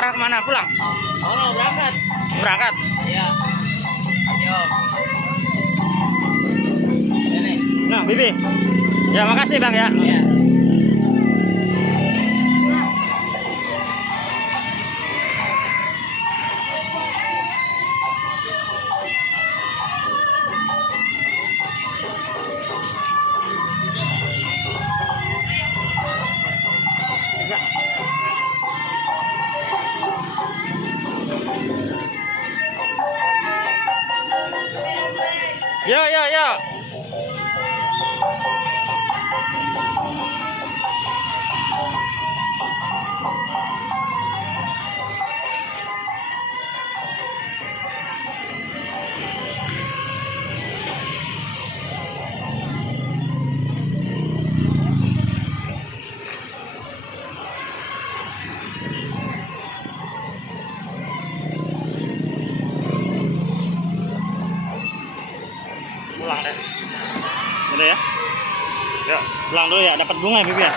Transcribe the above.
arah kemana? Pulang? Oh, mau berangkat. Berangkat? Iya. Ayo. Ini. Nah, Bibi. Ya, makasih Bang ya. Iya. Yo yo yo. Pulang deh. Udah ya. Ya, pulang dulu ya, dapat bunga ya, Bibi ya.